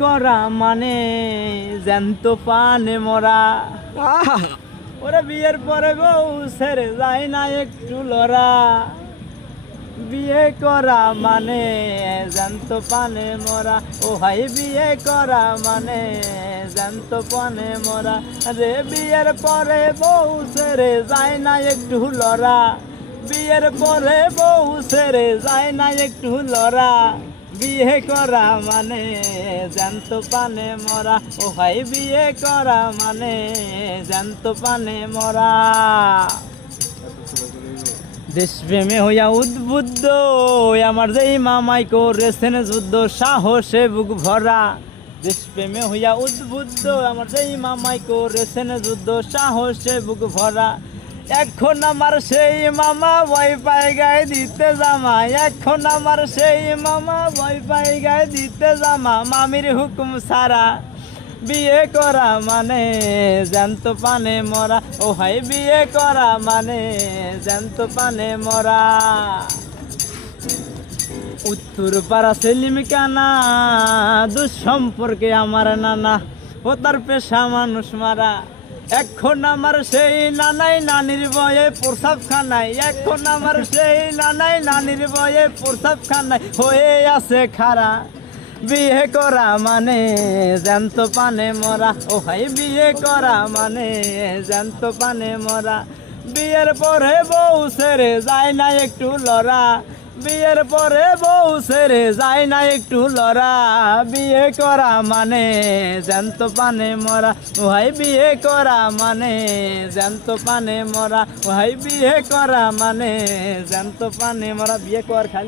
করা মানে জ্যান্ত পানে মরা। ওরে বিয়ের পরে বউ ছেড়ে যায় না একটু লড়া বিয়ে করা মানে জ্যান্ত পানে মরা। ও ভাই বিয়ে করা মানে জ্যান্ত পানে মরা। রে বিয়ের পরে বউ ছেড়ে যায় না একটু লড়া বিয়ের পরে বউ ছেড়ে যায় না একটু লড়া বিয়ে করা মানে জ্যান্ত পানে মরা। ও ভাই, বিয়ে করা মানে জ্যান্ত পানে মরা। দেশপ্রেমে হইয়া উদ্বুদ্ধ আমার যেই মামাই করেছেন যুদ্ধ, সাহসে বুক ভরা। দেশপ্রেমে হইয়া উদ্বুদ্ধ আমার যেই মামাই করেছেন যুদ্ধ, সাহসে বুক ভরা। এখন আমার সেই মামা ভয় পাই গায়ে দিতে জামা। এখন আমার সেই মামা ভয় পাই গায়ে দিতে জামা। মামির হুকুম সারা বিয়ে করা মানে জ্যান্ত পানে মরা। ও ভাই, বিয়ে করা মানে জ্যান্ত পানে মরা। উত্তর পাড়া সেলিম কানা, দুঃসম্পর্কে আমার নানা ও তার পেশা মানুষ মারা। এখন আমার সেই নানাই নানির বয়ে প্রসাব খানাই এখন আমার সেই নানাই নানির বয়ে প্রসাব খানাই হয়ে আছে খারা বিয়ে করা মানে জ্যান্ত পানে মরা। ও ভাই, বিয়ে করা মানে জ্যান্ত পানে মরা। বিয়ের পরে বউ ছেড়ে যায় না একটু লড়া। বিয়ের পরে বউ সেরে যায় না একটু লড়া। বিয়ে করা মানে জ্যান্ত পানে মরা। ওহাই বিয়ে করা মানে জ্যান্ত পানে মরা। ওহাই বিয়ে করা মানে জ্যান্ত পানে মরা। বিয়ে কর খালি।